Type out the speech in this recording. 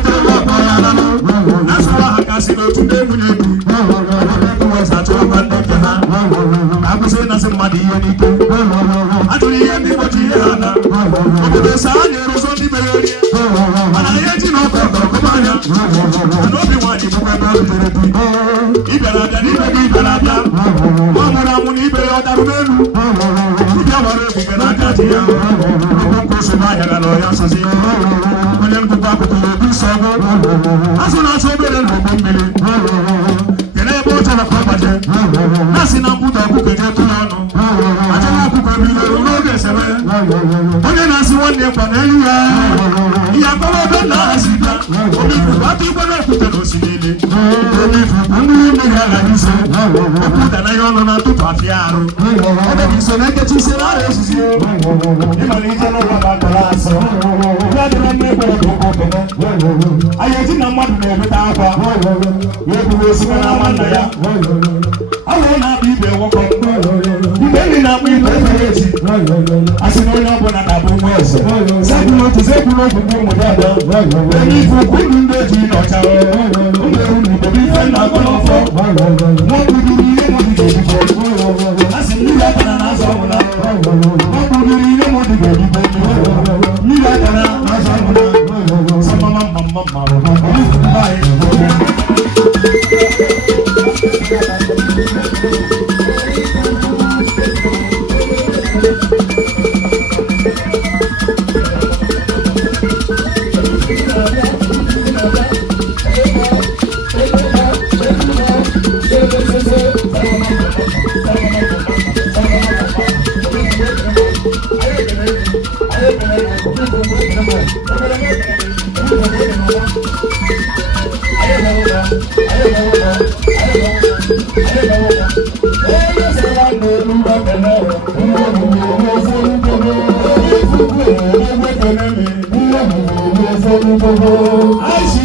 If obodo saa nyere ụzọ ndị mere orie mana ihe ji na ọkụ ọkọmanya na obi nwaanyị bụkwa ebe ahụ tere du ịbịara abịa n'ibe gị ịbịara abịa nwa nwụrụ anwụ na ibe ya ọ darụ n'elu dibịa gbara ebube na aka ji ya nkụ nsogbu ahịa gara ọya sozi onye nkụkọ akụkụ ya obi nsọ ọgụ azụ na-asụ obere na ụgbọ mmiri kere ebe ọ chọrọ ka ọ gbaje na-asị na mkpụta ọkụkọ je tụ ya ọnụ achọghị ọkụkọ bidoro n'oge esebe onye na-asị nwanne kwa n'elu ya ihe akọrọ obe nna ha si bịa obifu atụ ikwere okwute n'osimiri obifu mmiri mmiri agaghị ise okwuta na ihe ọnụ na-atụpụ afịa arụ ebe gị so na-ekechi ise na ara ezizi ịmara ije n'ụlọ ga-akọrọ asọ ya dịrọ nne ekwere ka ụkwụ okene anyị eji na mmadụ na-ebeta akwa wee buru osika n'ama nna ya awụ na-akpa ibe nwoke ibe ndị na-akpa ibe efere echi asị na onye ọbụla na-abụ nwa eze sekwuru otu sekwuru okwu ndị ụmụ ya bịa ebe ife ukwu ndị eji nọcha ụmụ ewu na idobe ife na-akọ n'ọfọ n'okpuru ihe mmadụ ga-ebibo asị mmiri akara na azụ ọbụla n'okpuru ihe mmadụ ga-ebibo mmiri akara na azụ ọbụla samama mma I